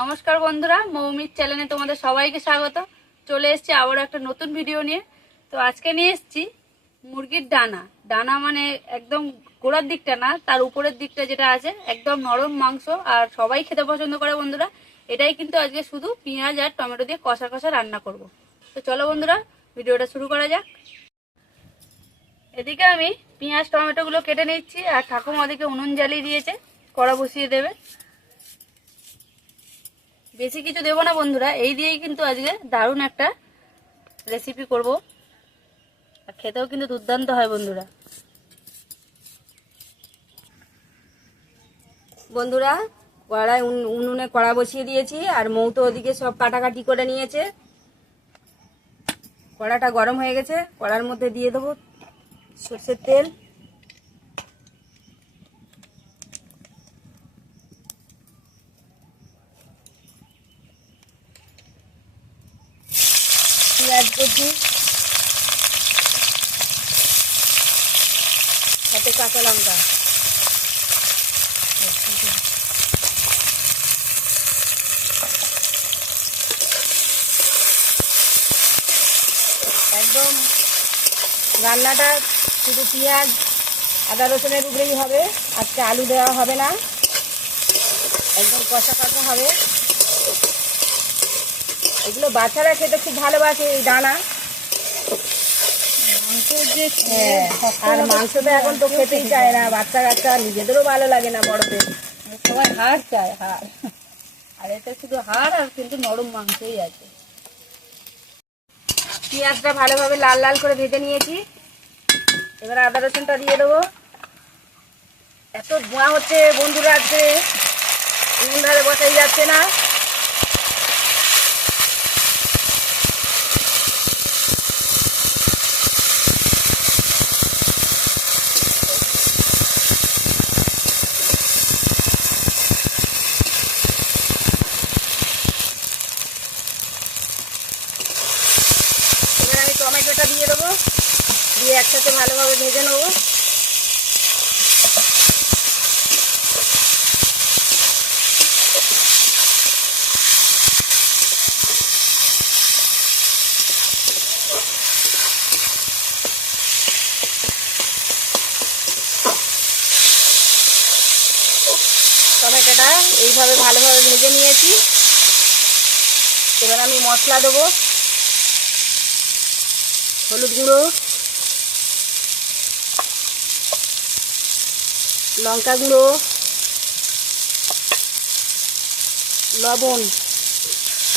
নমস্কার বন্ধুরা মৌমির চ্যানেলে তোমাদের সবাইকে স্বাগত। চলে এসেছি আবারও একটা নতুন ভিডিও নিয়ে। তো আজকে নিয়ে এসছি মুরগির ডানা। ডানা মানে একদম গোড়ার দিকটা না, তার উপরের দিকটা যেটা আছে, একদম নরম মাংস, আর সবাই খেতে পছন্দ করে বন্ধুরা। এটাই কিন্তু আজকে শুধু পেঁয়াজ আর টমেটো দিয়ে কষা কষা রান্না করব। তো চলো বন্ধুরা, ভিডিওটা শুরু করা যাক। এদিকে আমি পেঁয়াজ, টমেটোগুলো কেটে নিচ্ছি, আর ঠাকুমা ওদিকে উনুন জ্বালিয়ে দিয়েছে, কড়া বসিয়ে দেবে। বেশি কিছু দেবো না বন্ধুরা, এই দিয়েই কিন্তু আজকে দারুণ একটা রেসিপি করব। আর খেতেও কিন্তু দুর্দান্ত হয় বন্ধুরা। বন্ধুরা উন- উনুনে কড়া বসিয়ে দিয়েছি, আর মৌ তো ওদিকে সব কাটাকাটি করে নিয়েছে। কড়াটা গরম হয়ে গেছে, কড়ার মধ্যে দিয়ে দেবো সর্ষের তেল। সাথে কাঁচা লঙ্কা। একদম রান্নাটা শুধু পেঁয়াজ, আদা রসুনের উপরেই হবে। আজকে আলু দেওয়া হবে না। একদম কষা কষা হবে। এগুলো বাচ্চারা খেতে খুব ভালোবাসে এই দানা। হ্যাঁ, আর মাংস তো এখন তো খেতেই চায় না বাচ্চা কাচ্চা নিজেদেরও ভালো লাগে না বড়দের সবাই হাড় চায় হাড়। আর এটা শুধু হাড় আর কিন্তু নরম মাংসই আছে। পেঁয়াজটা ভালোভাবে লাল লাল করে ভেজে নিয়েছি। এবার আদা রসুনটা দিয়ে দেবো। এত ধোঁয়া হচ্ছে বন্ধুরা আছে ধারে বসাই যাচ্ছে না এবার আমি টমেটোটা দিয়ে দেবো দিয়ে একসাথে ভালোভাবে ভেজে নেব। টমেটোটা এইভাবে ভালোভাবে ভেজে নিয়েছি। এবার আমি মশলা দেবো। হলুদ গুঁড়ো। লঙ্কা গুঁড়ো লবণ,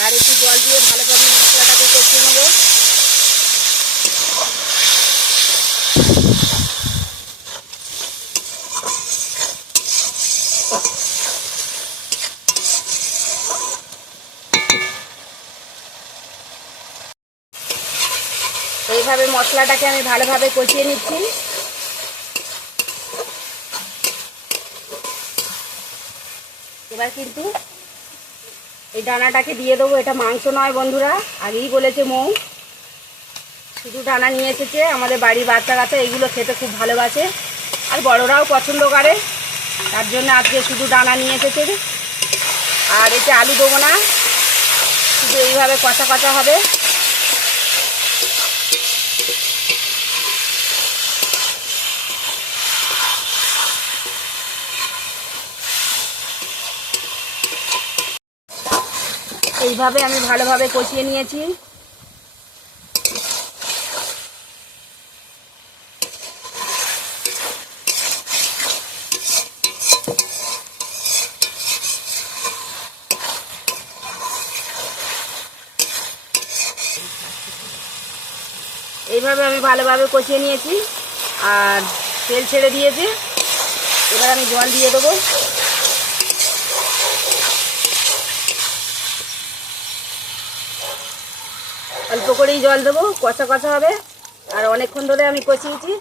আর একটু জল দিয়ে ভালোভাবে মশলাটাকে কষিয়ে নেব। এইভাবে মশলাটাকে আমি ভালোভাবে কষিয়ে নিচ্ছি। এবার কিন্তু এই ডানাটাকে দিয়ে দেবো। এটা মাংস নয় বন্ধুরা, আগেই বলেছে মৌ। শুধু ডানা নিয়ে এসেছে, আমাদের বাড়ির বাচ্চা কাচ্চা এইগুলো খেতে খুব ভালোবাসে। আর বড়রাও পছন্দ করে, তার জন্য আজকে শুধু ডানা নিয়ে এসেছে। আর এতে আলু দেবো না, শুধু এইভাবে কষা কষা হবে। এইভাবে আমি ভালোভাবে কষিয়ে নিয়েছি। এইভাবে আমি ভালোভাবে কষিয়ে নিয়েছি। আর তেল ছেড়ে দিয়েছি। এবার আমি জল দিয়ে দেবো। অল্প করেই জল দেবো, কষা কষা হবে। আর অনেকক্ষণ ধরে আমি কষিয়েছি।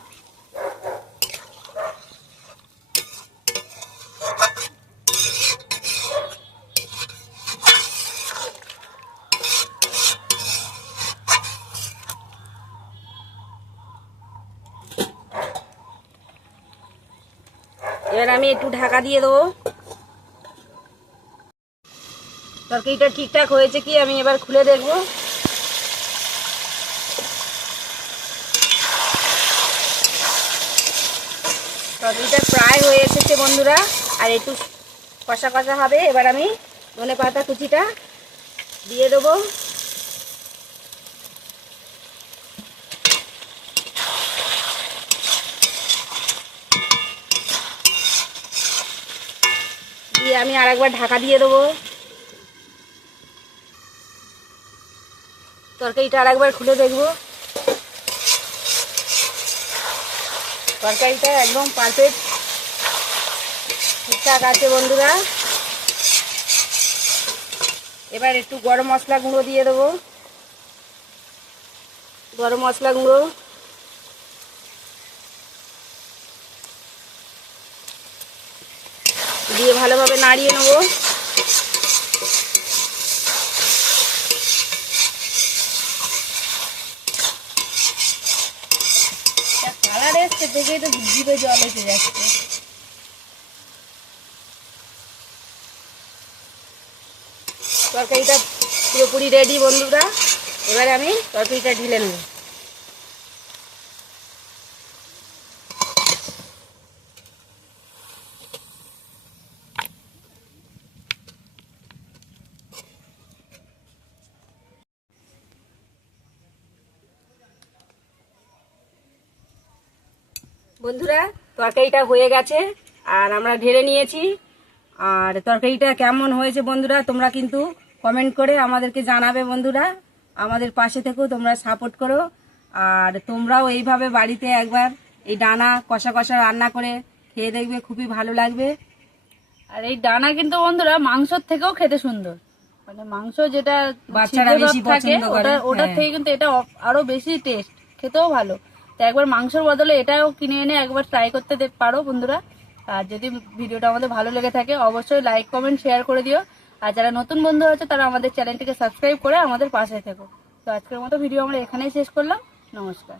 এবার আমি একটু ঢাকা দিয়ে দেবো। তরকারিটা ঠিকঠাক হয়েছে কি আমি এবার খুলে দেখব। তরকারিটা প্রায় হয়ে এসেছে বন্ধুরা, আর একটু কষা কষা হবে। এবার আমি ধনে পাতা কুচিটা দিয়ে দেবো। দিয়ে আমি আরেকবার ঢাকা দিয়ে দেবো। তরকারিটা আরেকবার খুলে দেখব। তরকারিটা একদম পারফেক্ট ঠিকঠাক আছে বন্ধুরা। এবার একটু গরম মশলা গুঁড়ো দিয়ে দেবো। গরম মশলা গুঁড়ো। দিয়ে ভালোভাবে নাড়িয়ে নেব। এসছে দেখেই তো জিভে জল এসে যাচ্ছে। তরকারিটা পুরোপুরি রেডি বন্ধুরা। এবারে আমি তরকারিটা ঢিলে নেব। বন্ধুরা তরকারিটা হয়ে গেছে আর আমরা ঢেলে নিয়েছি। আর তরকারিটা কেমন হয়েছে বন্ধুরা তোমরা কিন্তু কমেন্ট করে আমাদেরকে জানাবে বন্ধুরা। আমাদের পাশে থেকেও তোমরা সাপোর্ট করো। আর তোমরাও এইভাবে বাড়িতে একবার এই ডানা কষা কষা রান্না করে খেয়ে দেখবে খুবই ভালো লাগবে। আর এই ডানা কিন্তু বন্ধুরা মাংসর থেকেও খেতে সুন্দর। মানে মাংস যেটা বাচ্চারা বেশি পছন্দ করে, ওটা ওটার হ্যাঁ। থেকে কিন্তু এটা আরও বেশি টেস্ট খেতেও ভালো। একবার মাংসর বদলে এটাও কিনে এনে একবার ট্রাই করতে পারো বন্ধুরা। আর যদি ভিডিওটা আমাদের ভালো লেগে থাকে, অবশ্যই লাইক কমেন্ট শেয়ার করে দিও। আর যারা নতুন বন্ধু হয়েছে, তারা আমাদের চ্যানেলটিকে সাবস্ক্রাইব করে আমাদের পাশে থেকো। তো আজকের মতো ভিডিও আমরা এখানেই শেষ করলাম। নমস্কার।